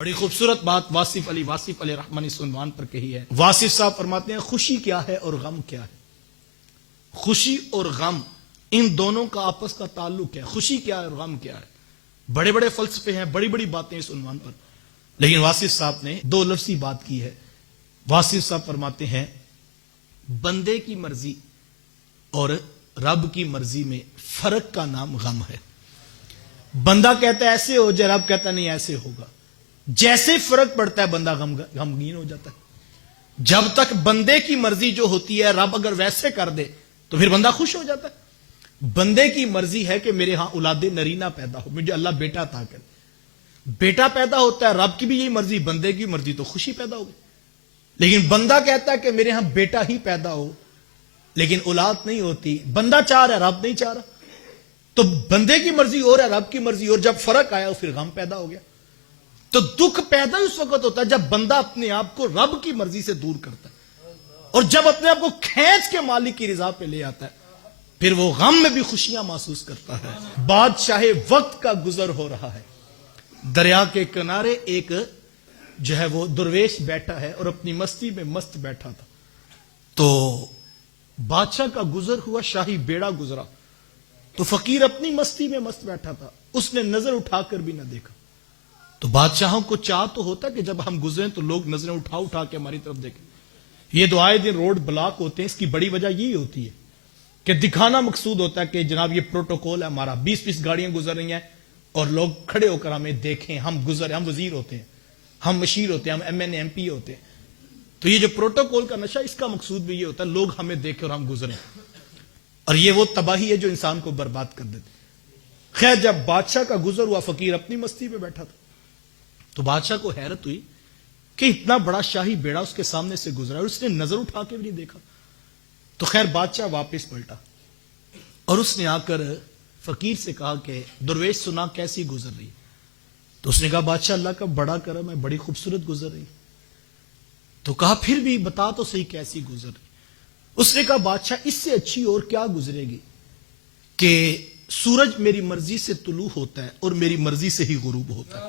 بڑی خوبصورت بات واصف علی رحمانی اس عنوان پر کہی ہے۔ واصف صاحب فرماتے ہیں خوشی کیا ہے اور غم کیا ہے۔ خوشی اور غم ان دونوں کا آپس کا تعلق ہے۔ خوشی کیا ہے اور غم کیا ہے۔ بڑے بڑے فلسفے ہیں، بڑی بڑی باتیں اس عنوان پر، لیکن واصف صاحب نے دو لفظی بات کی ہے۔ واصف صاحب فرماتے ہیں بندے کی مرضی اور رب کی مرضی میں فرق کا نام غم ہے۔ بندہ کہتا ہے ایسے ہو جائے، رب کہتا نہیں ایسے ہوگا۔ جیسے فرق پڑتا ہے بندہ غمگین ہو جاتا ہے۔ جب تک بندے کی مرضی جو ہوتی ہے رب اگر ویسے کر دے تو پھر بندہ خوش ہو جاتا ہے۔ بندے کی مرضی ہے کہ میرے ہاں اولاد نرینہ پیدا ہو، مجھے اللہ بیٹا عطا کرے۔ بیٹا پیدا ہوتا ہے، رب کی بھی یہی مرضی، بندے کی مرضی تو خوشی پیدا ہوگی۔ لیکن بندہ کہتا ہے کہ میرے ہاں بیٹا ہی پیدا ہو، لیکن اولاد نہیں ہوتی۔ بندہ چاہ رہا ہے، رب نہیں چاہ رہا، تو بندے کی مرضی اور ہے، رب کی مرضی اور۔ جب فرق آیا پھر غم پیدا ہو گیا۔ تو دکھ پیدا اس وقت ہوتا ہے جب بندہ اپنے آپ کو رب کی مرضی سے دور کرتا ہے، اور جب اپنے آپ کو کھینچ کے مالک کی رضا پہ لے آتا ہے پھر وہ غم میں بھی خوشیاں محسوس کرتا ہے۔ بادشاہ وقت کا گزر ہو رہا ہے۔ دریا کے کنارے ایک جو ہے وہ درویش بیٹھا ہے اور اپنی مستی میں مست بیٹھا تھا۔ تو بادشاہ کا گزر ہوا، شاہی بیڑا گزرا، تو فقیر اپنی مستی میں مست بیٹھا تھا، اس نے نظر اٹھا کر بھی نہ دیکھا۔ تو بادشاہوں کو چاہ تو ہوتا کہ جب ہم گزریں تو لوگ نظریں اٹھا اٹھا کے ہماری طرف دیکھیں۔ یہ تو آئے دن روڈ بلاک ہوتے ہیں، اس کی بڑی وجہ یہی ہوتی ہے کہ دکھانا مقصود ہوتا ہے کہ جناب یہ پروٹوکول ہے ہمارا، 20 گاڑیاں گزر رہی ہیں اور لوگ کھڑے ہو کر ہمیں دیکھیں، ہم گزرے، ہم وزیر ہوتے ہیں، ہم مشیر ہوتے ہیں، ہم M N A M P ہوتے ہیں۔ تو یہ جو پروٹوکول کا نشہ، اس کا مقصود بھی یہ ہوتا ہے لوگ ہمیں دیکھیں اور ہم گزریں، اور یہ وہ تباہی ہے جو انسان کو برباد کر دیتی۔ خیر جب بادشاہ کا گزر ہوا، فقیر اپنی مستی پہ بیٹھا تھا، تو بادشاہ کو حیرت ہوئی کہ اتنا بڑا شاہی بیڑا اس کے سامنے سے گزرا اور اس نے نظر اٹھا کے بھی نہیں دیکھا۔ تو خیر بادشاہ واپس پلٹا اور اس نے آ کر فقیر سے کہا کہ درویش سنا کیسی گزر رہی؟ تو اس نے کہا بادشاہ اللہ کا بڑا کرم ہے، بڑی خوبصورت گزر رہی۔ تو کہا پھر بھی بتا تو صحیح کیسی گزر رہی؟ اس نے کہا بادشاہ اس سے اچھی اور کیا گزرے گی کہ سورج میری مرضی سے طلوع ہوتا ہے اور میری مرضی سے ہی غروب ہوتا ہے،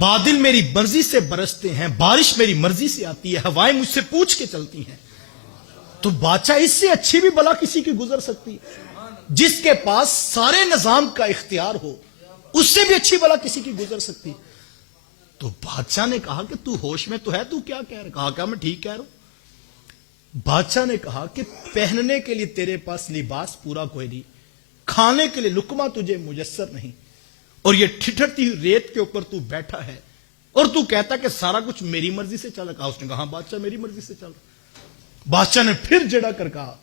بادل میری مرضی سے برستے ہیں، بارش میری مرضی سے آتی ہے، ہوائیں مجھ سے پوچھ کے چلتی ہیں۔ تو بادشاہ اس سے اچھی بھی بلا کسی کی گزر سکتی ہے؟ جس کے پاس سارے نظام کا اختیار ہو اس سے بھی اچھی بلا کسی کی گزر سکتی ہے۔ تو بادشاہ نے کہا کہ تو ہوش میں تو ہے، تو کیا کہہ رہا؟ کہا میں ٹھیک کہہ رہا ہوں۔ بادشاہ نے کہا کہ پہننے کے لیے تیرے پاس لباس پورا کوئی نہیں، کھانے کے لیے لقمہ تجھے میسر نہیں، اور یہ ٹھٹھرتی ہوئی ریت کے اوپر تو بیٹھا ہے اور تو کہتا کہ سارا کچھ میری مرضی سے چل رہا۔ اس نے کہا بادشاہ میری مرضی سے چل رہا۔ بادشاہ نے پھر جڑا کر کہا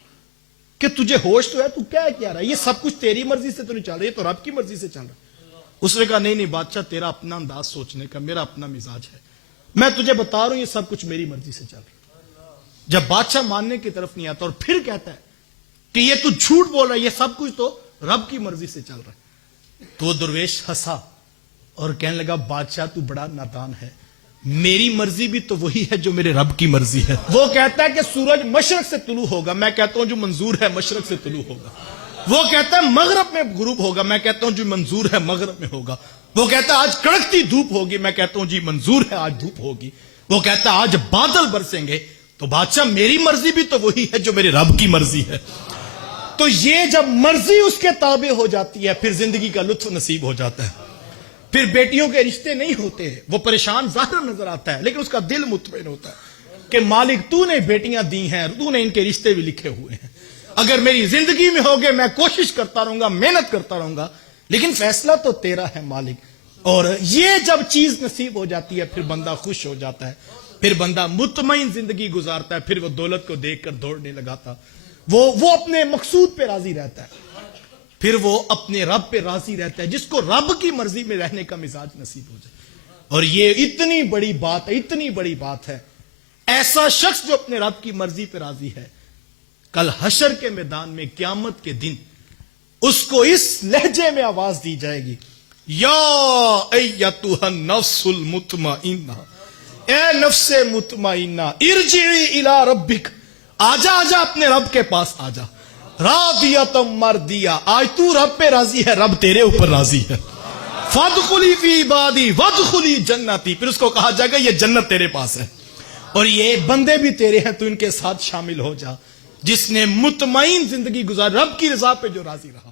کہ تجھے ہوش تو ہے، تو کیا رہا ہے؟ یہ سب کچھ تیری مرضی سے تو نہیں چل رہا، یہ تو رب کی مرضی سے چل رہا۔ اس نے کہا نہیں بادشاہ، تیرا اپنا انداز سوچنے کا، میرا اپنا مزاج ہے، میں تجھے بتا رہا ہوں یہ سب کچھ میری مرضی سے چل رہا۔ جب بادشاہ ماننے کی طرف نہیں آتا اور پھر کہتا ہے کہ یہ تو جھوٹ بول رہا ہے، یہ سب کچھ تو رب کی مرضی سے چل رہا ہے، تو وہ درویش ہنسا اور کہنے لگا بادشاہ تو بڑا نادان ہے، میری مرضی بھی تو وہی ہے جو میرے رب کی مرضی ہے۔ وہ کہتا ہے کہ سورج مشرق سے طلوع ہوگا، میں کہتا ہوں جو منظور ہے مشرق سے طلوع ہوگا۔ وہ کہتا ہے مغرب میں غروب ہوگا، میں کہتا ہوں جو منظور ہے مغرب میں ہوگا۔ وہ کہتا ہے آج کڑکتی دھوپ ہوگی، میں کہتا ہوں جی منظور ہے آج دھوپ ہوگی۔ وہ کہتا ہے آج بادل برسیں گے، تو بادشاہ میری مرضی بھی تو وہی ہے جو میرے رب کی مرضی ہے۔ تو یہ جب مرضی اس کے تابع ہو جاتی ہے پھر زندگی کا لطف نصیب ہو جاتا ہے۔ پھر بیٹیوں کے رشتے نہیں ہوتے، وہ پریشان ظاہر نظر آتا ہے لیکن اس کا دل مطمئن ہوتا ہے کہ مالک تو نے بیٹیاں دی ہیں، تو نے ان کے رشتے بھی لکھے ہوئے ہیں، اگر میری زندگی میں ہوگے میں کوشش کرتا رہوں گا، محنت کرتا رہوں گا، لیکن فیصلہ تو تیرا ہے مالک۔ اور یہ جب چیز نصیب ہو جاتی ہے پھر بندہ خوش ہو جاتا ہے، پھر بندہ مطمئن زندگی گزارتا ہے، پھر وہ دولت کو دیکھ کر دوڑنے لگاتا، وہ اپنے مقصود پہ راضی رہتا ہے، پھر وہ اپنے رب پہ راضی رہتا ہے، جس کو رب کی مرضی میں رہنے کا مزاج نصیب ہو جائے۔ اور یہ اتنی بڑی بات ہے، اتنی بڑی بات ہے، ایسا شخص جو اپنے رب کی مرضی پہ راضی ہے، کل حشر کے میدان میں قیامت کے دن اس کو اس لہجے میں آواز دی جائے گی، یا ایتھا النفس المطمئنہ، اے نفس مطمئنہ، ارجعی الی ربک، آجا اپنے رب کے پاس آجا، راضیۃ مرضیہ، آج تو رب پہ راضی ہے، رب تیرے اوپر راضی ہے۔ فادخلی فی عبادی وادخلی جنتی، پھر اس کو کہا جائے گا یہ جنت تیرے پاس ہے اور یہ بندے بھی تیرے ہیں، تو ان کے ساتھ شامل ہو جا۔ جس نے مطمئن زندگی گزار، رب کی رضا پہ جو راضی رہا۔